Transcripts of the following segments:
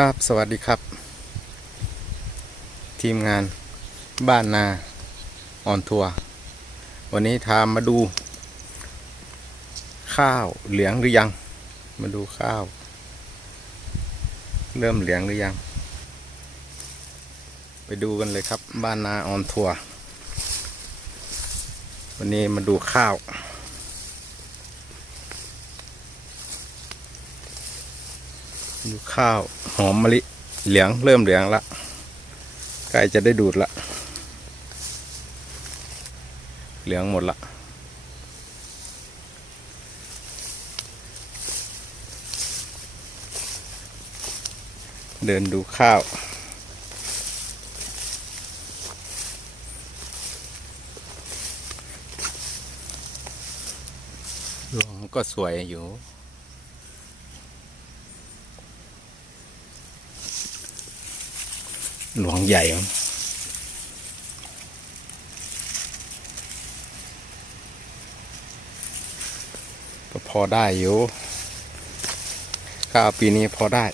ครับสวัสดีครับ ทีมงานบ้านนาออนทัวร์วันนี้ทามมาดู ข้าวเหลืองหรือยัง มาดูข้าว เริ่มเหลืองหรือยัง ไปดูกันเลยครับบ้านนาออนทัวร์วันนี้มาดูข้าว ดูข้าวหอมมะลิเหลืองเริ่มเหลืองละใกล้จะได้ดูดละ เหลืองหมดละเดินดูข้าว รวงก็สวยอยู่ หลวงใหญ่ก็พอได้อยู่ข้าวปีนี้พอได้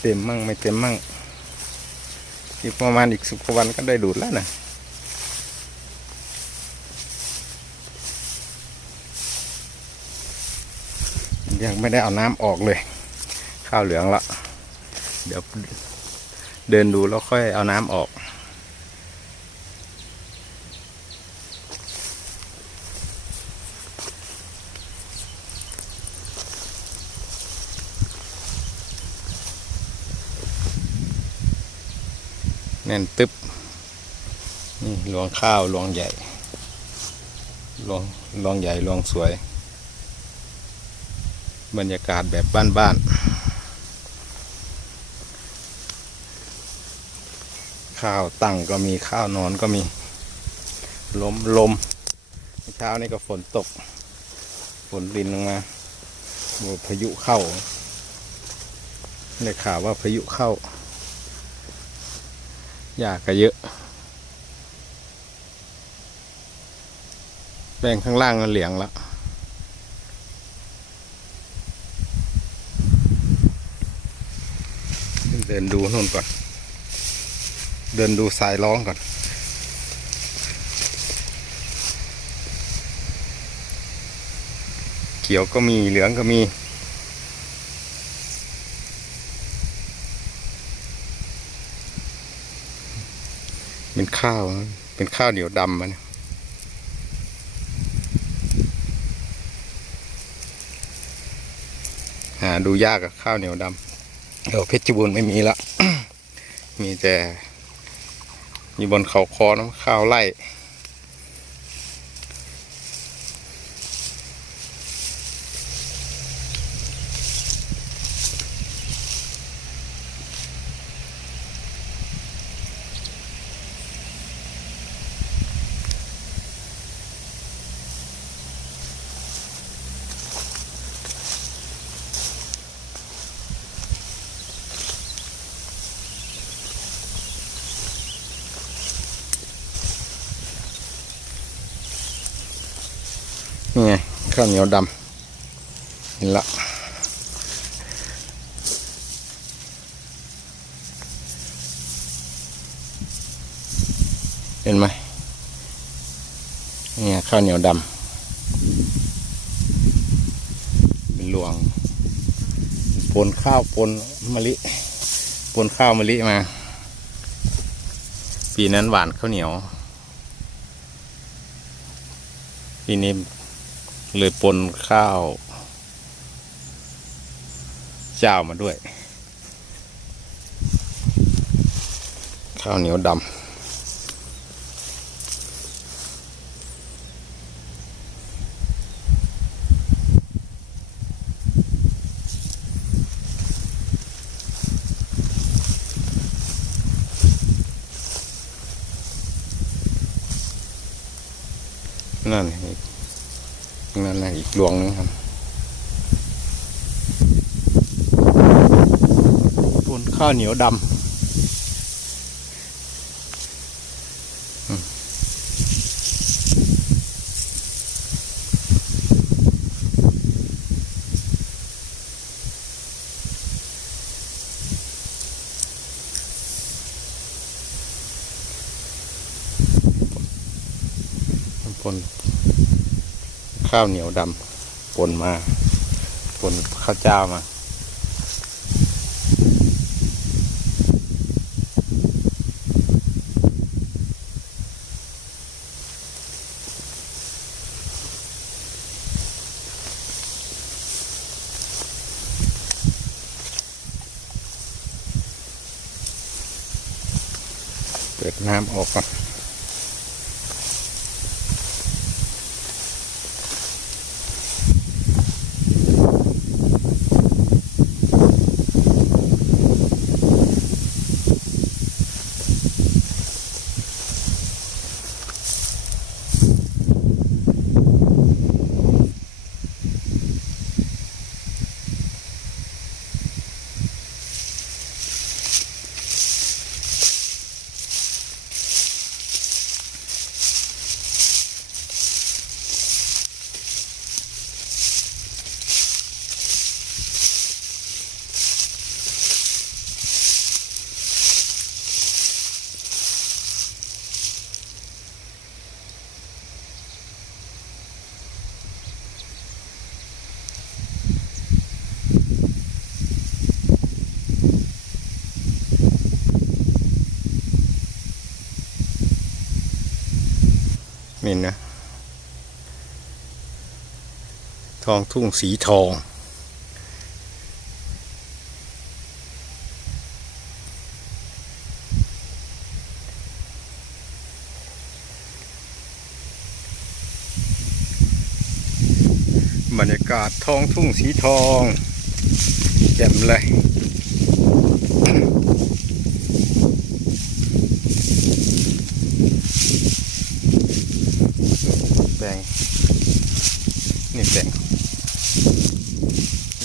เต็มมั่งไม่เต็มมั่ง อีกประมาณอีกสิบกว่าวันก็ได้ดูดแล้วนะยังไม่ได้เอาน้ำออกเลย ข้าวเหลืองละเดี๋ยวเดินดูแล้วค่อยเอาน้ำออก แน่นตึ๊บนี่หลวงข้าวหลวงใหญ่หลวงหลวงใหญ่หลวงสวย บรรยากาศแบบบ้านๆ ข้าวตั้งก็มีข้าวนอนก็มีลมลมเช้านี้ก็ฝนตก ฝนรินลงมาพายุเข้าได้ข่าวว่าพายุเข้าหญ้าก็เยอะ แปลงข้างล่างมันเหลียงแล้วเดินดูนู่นก่อน เดินดูสายร้องก่อน เขียวก็มีเหลืองก็มี เป็นข้าว เป็นข้าวเหนียวดำมันหาดูยากกับข้าวเหนียวดำเดี๋ยวเพชรบูรณ์ไม่มีละ มีแต่ อยู่บนเขาคอน้ำข้าวไร่ นี่ไงข้าวเหนียวดำเห็นละเห็นไหมนี่ข้าวเหนียวดำเป็นหลวงปนข้าวปนมะลิปนข้าวมะลิมา ปีนั้นหวานข้าวเหนียวปีนี้ เลยปนข้าว เจ้ามาด้วย ข้าวเหนียวดำนั่นอีก นั่นแหละอีกดวงนึงครับบนข้าวเหนียวดำฝน ข้าวเหนียวดำปนมาปนข้าวเจ้ามาเปิดน้ำออกก่อน นี่นะ ทองทุ่งสีทอง บรรยากาศทองทุ่งสีทองแจ่มเลย ลง นี่แปลง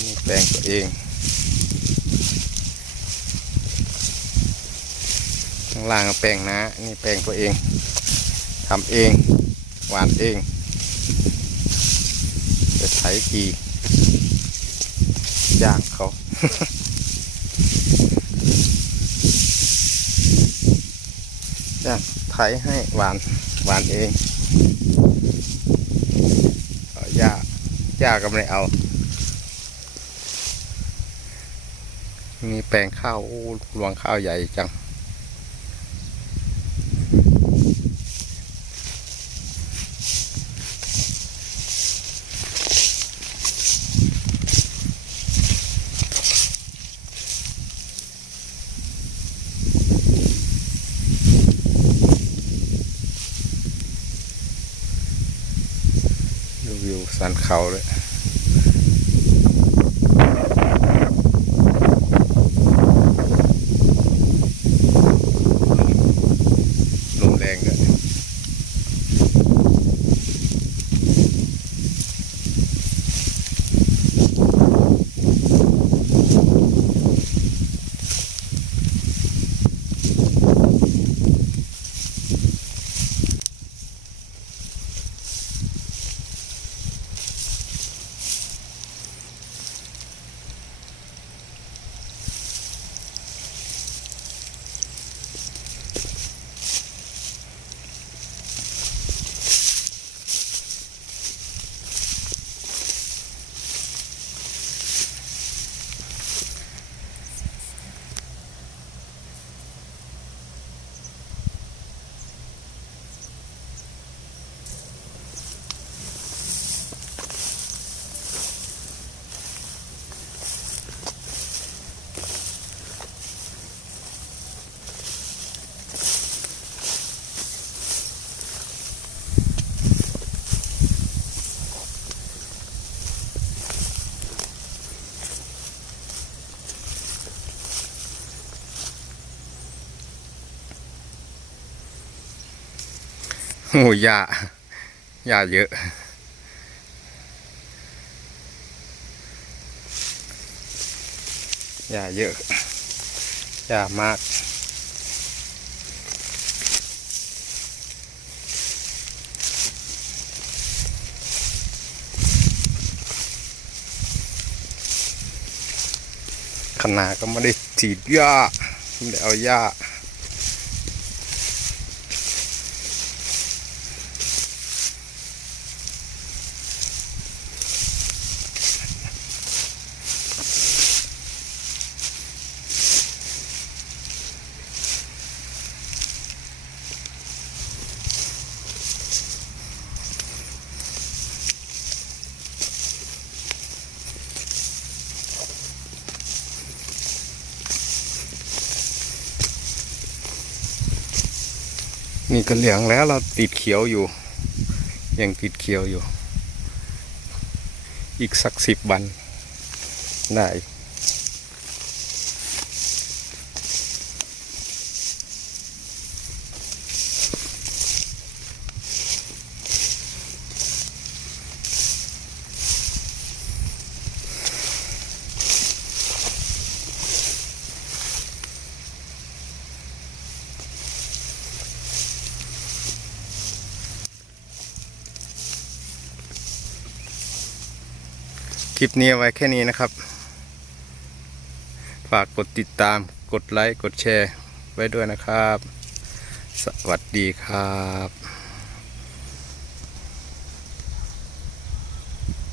นี่แปลงตัวเอง ข้างล่างก็แปลงนะ นี่แปลงตัวเองทำเอง หวานเอง จะไถกีย่างเขาย่างไถให้หวานหวานเอง เอาหญ้า หญ้าก็ไม่เอามีแปลงข้าวโอ้รวงข้าวใหญ่จัง ดูวิว สันเขาเลย โอ้หญ้าหญ้าเยอะ หญ้าเยอะ หญ้ามากขนาดก็ไม่ได้ฉีดหญ้าไม่ได้เอาหญ้า นี่ก็เหลืองแล้วเราติดเขียวอยู่ ยังติดเขียวอยู่ อีกสักสิบวันได้ คลิปนี้ไว้แค่นี้นะครับ ฝากกดติดตาม กดไลค์ กดแชร์ไว้ด้วยนะครับ สวัสดีครับ